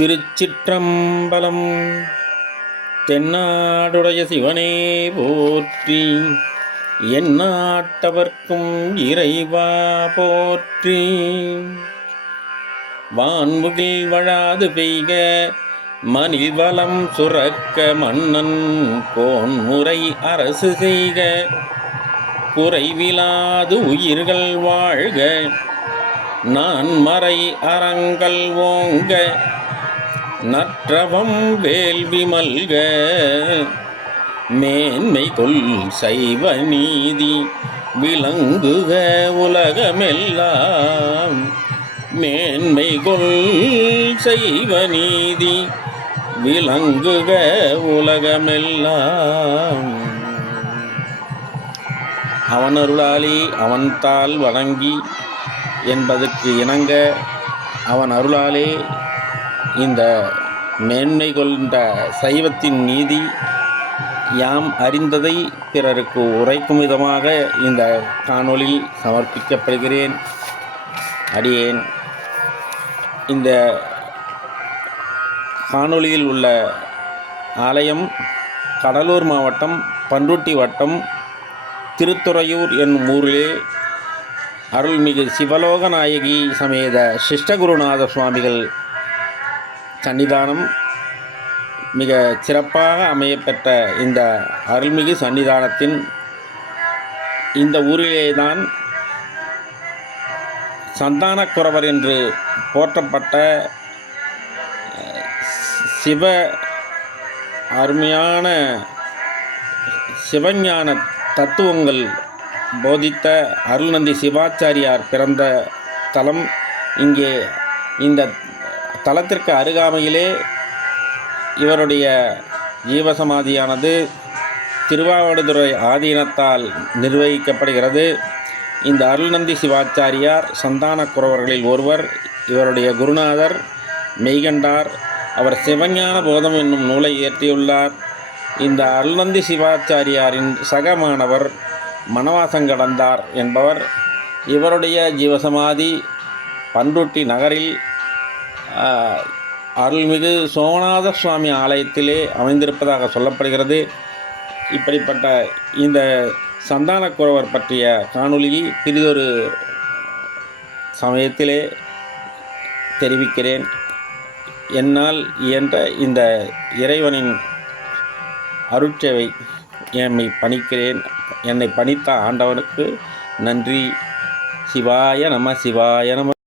திருச்சிற்றம்பலம். தென்னாடுடைய சிவனே போற்றி, எந்நாட்டவர்க்கும் இறைவா போற்றி. வான்முகில் வழாது பெய்க, மணில் வளம் சுரக்க, மன்னன் கோன்முறை அரசு செய்க. குறைவிலாது உயிர்கள் வாழ்க, நான் மறை அறங்கள் ஓங்க. நற்றவம் வேள்வி மல்க, மேன்மை கொள் சைவ நீதி விளங்குக உலகமெல்லாம். மேன்மை கொள் சைவ நீதி விளங்குக உலகமெல்லாம். அவனருளாலே அவன்தாள் வணங்கி என்பதற்கு இணங்க, அவன் அருளாலே இந்த மேன்மை கொண்ட சைவத்தின் நீதி யாம் அறிந்ததை பிறருக்கு உரைக்கும் விதமாக இந்த காணொளி சமர்ப்பிக்கப்படுகிறேன். அடியேன் இந்த காணொளியில் உள்ள ஆலயம் கடலூர் மாவட்டம் பண்ருட்டி வட்டம் திருத்துறையூர் என்னும் ஊரிலே அருள்மிகு சிவலோகநாயகி சமேத சிஷ்டகுருநாத சுவாமிகள் சன்னிதானம் மிக சிறப்பாக அமையப்பெற்ற இந்த அருள்மிகு சன்னிதானத்தின் இந்த ஊரிலேதான் சந்தானக்குரவர் என்று போற்றப்பட்ட சிவ அருமையான சிவஞான தத்துவங்கள் போதித்த அருள்நந்தி சிவாச்சாரியார் பிறந்த தலம். இங்கே இந்த தலத்திற்கு அருகாமையிலே இவருடைய ஜீவசமாதியானது திருவாவடுதுறை ஆதீனத்தால் நிர்வகிக்கப்படுகிறது. இந்த அருள்நந்தி சிவாச்சாரியார் சந்தானக்குரவர்களில் ஒருவர். இவருடைய குருநாதர் மெய்கண்டார். அவர் சிவஞான போதம் என்னும் நூலை இயற்றியுள்ளார். இந்த அருள்நந்தி சிவாச்சாரியாரின் சக மாணவர் மணவாசங்கடந்தார் என்பவர். இவருடைய ஜீவசமாதி பண்ருட்டி நகரில் அருள்மிகு சோமநாத சுவாமி ஆலயத்திலே அமைந்திருப்பதாக சொல்லப்படுகிறது. இப்படிப்பட்ட இந்த சந்தானக்குரவர் பற்றிய காணொளியை பிறிதொரு சமயத்திலே தெரிவிக்கிறேன். என்னால் இயன்ற இந்த இறைவனின் அருட்சேவை என்னை பணிக்கிறேன். என்னை பணித்த ஆண்டவனுக்கு நன்றி. சிவாய நம, சிவாய நம.